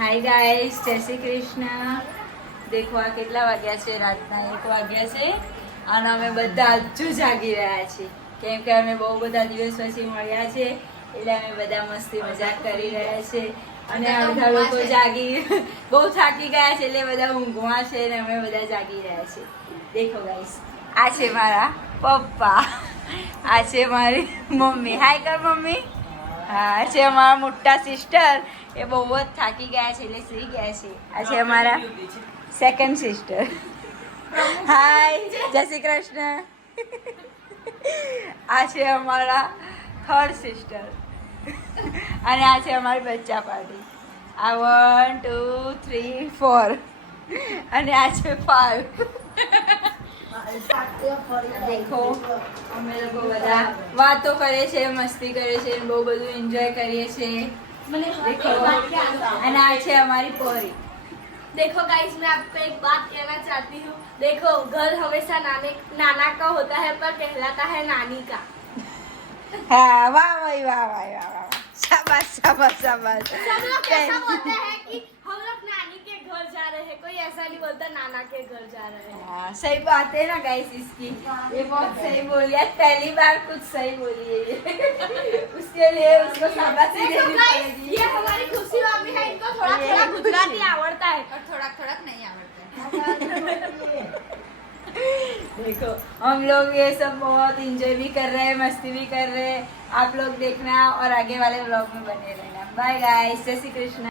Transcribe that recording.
Hi guys, જય શ્રી કૃષ્ણ. દેખો આ કેટલા વાગ્યા છે? રાતના 1 વાગ્યા છે અને અમે બધા હજુ જાગી રહ્યા છીએ કેમ કે અમે બહુ બધા દિવસ પછી મળ્યા છે એટલે અમે બધા મસ્તી મજાક કરી રહ્યા છે અને અડધા લોકો જાગી બહુ થાકી ગયા છે એટલે બધા ઊંઘમાં છે અને અમે બધા જાગી રહ્યા છે. દેખો ગાઈસ, આ છે મારા પપ્પા, આ છે મારી મમ્મી. હાય કર મમ્મી. હા, છે અમારા મોટા સિસ્ટર, એ બહુ જ થાકી ગયા છે એટલે સુઈ ગયા છે. આ છે અમારા સેકન્ડ સિસ્ટર. હાય, જય શ્રી કૃષ્ણ. આ છે અમારા થર્ડ સિસ્ટર અને આ છે અમારી બચ્ચા પાર્ટી. આ 1 2 3 4 અને આ છે 5. દેખો અમે લોકો બધા વાતો કરે છે, મસ્તી કરે છે, બહુ બધું एंजॉय કરીએ છીએ. देखो અને આ છે અમારી પોરી. देखो गाइस, मैं आपको एक बात कहना चाहती हूँ. देखो, घर हमेशा नाना का होता है पर कहलाता है नानी का. हाँ, वाह भाई, वाह भाई, वाह वाह, शाबाश शाबाश शाबाश. सब लोग ऐसा बोलते हैं कि हम लोग नानी के घर जा रहे हैं, कोई ऐसा नहीं बोलता नाना के घर जा रहे हैं. हाँ, सही बात है ना गाइस इसकी. ये बहुत सही बोली है, पहली बार कुछ सही बोली है ये. उसके लिए उसको शाबाशी देखो देनी गाइस, पड़ेगी. ये हमारी खुशी भाभी है, इनको थोड़ा थोड़ा गुजराती आवड़ता है. और थोड़ा थोड़ा नहीं आवड़ता देखो हम लोग ये सब बहुत इंजॉय भी कर रहे हैं, मस्ती भी कर रहे हैं. आप लोग देखना और आगे वाले व्लॉग में बने रहना. बाय गाइस, जय श्री कृष्ण.